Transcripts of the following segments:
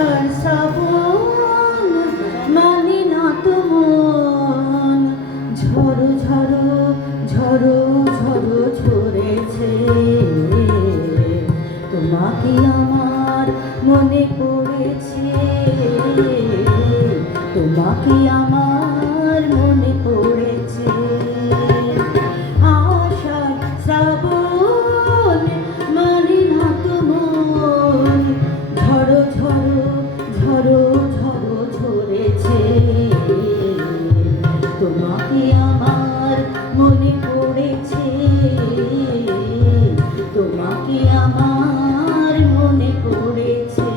আষাঢ় শ্রাবণ মানে না তো মন, ঝড়ো ঝড়ো ঝড়ো ঝড়ো ঝরেছে, তোমাকে আমার মনে পড়েছে, তোমাকে আমার মনে পড়েছে। আষাঢ় শ্রাবণ মানে না তো মন, ঝড়ো ঝড়ো ঝড়ো ঝড়ো ঝরেছে, তোমাকে আমার মনে পড়েছে, তোমাকে আমার মনে পড়েছে।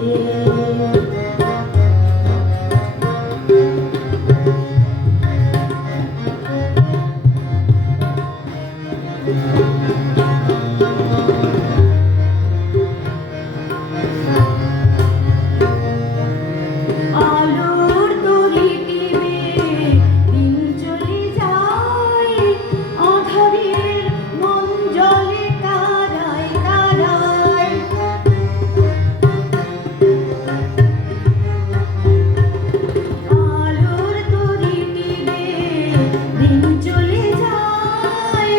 আলোর তরি টিপে দিন চলে যায়, আঁধারের মন জলে তারায় তারায়। আলোর তরি টিপে দিন চলে যায়,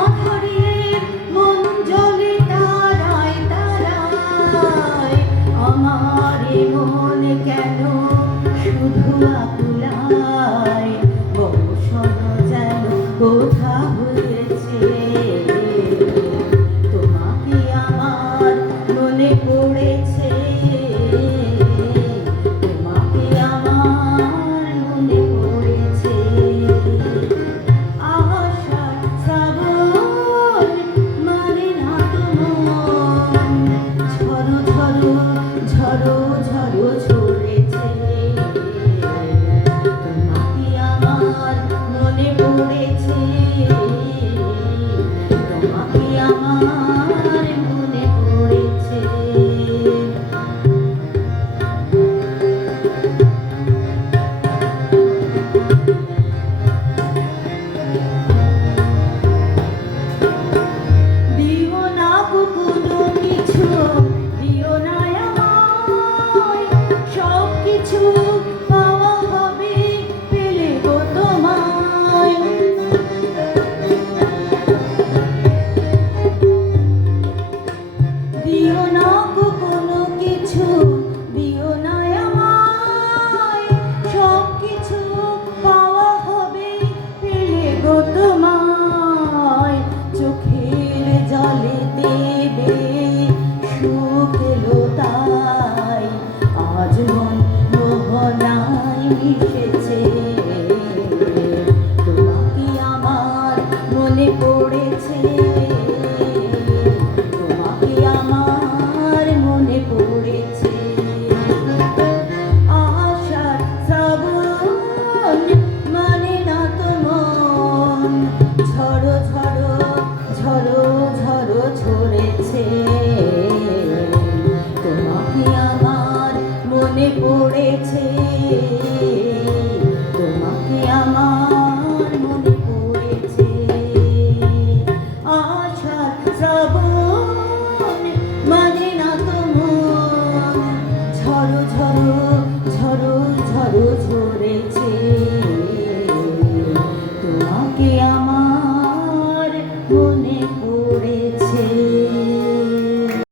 আঁধারের মন জলে তারায় তারায়। আমার এ মন কেন শুধু